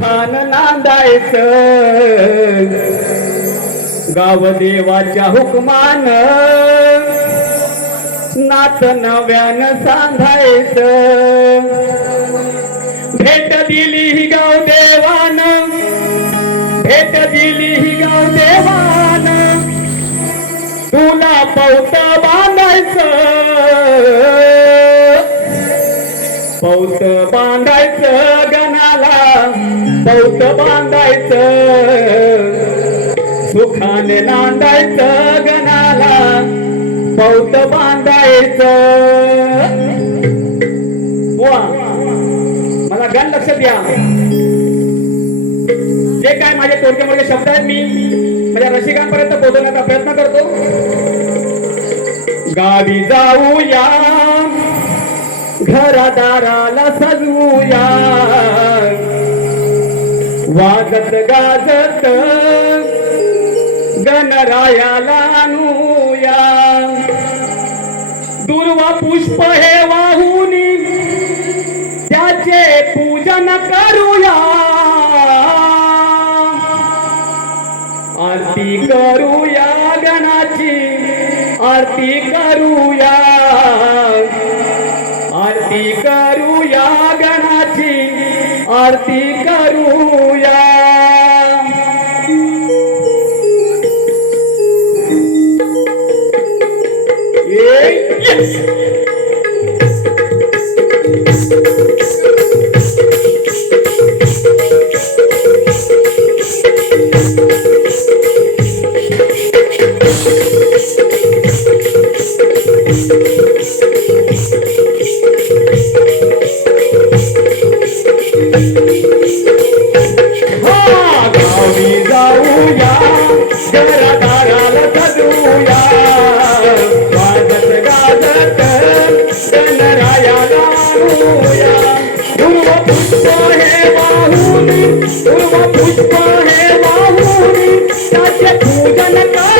मान नांदायचं. गाव देवाच्या हुकमान नात नव्यान सांधायचं. भेट दिली ही गाव देवान भेट दिली ही गाव देवान. तुला पौत बांधायचं. पौत बांधायचं गणाला पौत बांधायचं. सुखाने नांदायचं गणाला पौत बांधायचं. वा मला गण लक्षात द्या जे काय माझे तोडके मोडके शब्द आहेत मी माझ्या रसिकांपर्यंत पोहोचवण्याचा प्रयत्न करतो. गावी जाऊया. घरादाराला सजवूया वाजत गाजत गणरायाला आणूया. दुर्वा पुष्प हे वाहून त्याचे पूजन करूया. आरती करूया गणाची आरती करूया. आरती i'm Yes.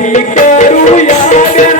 करूया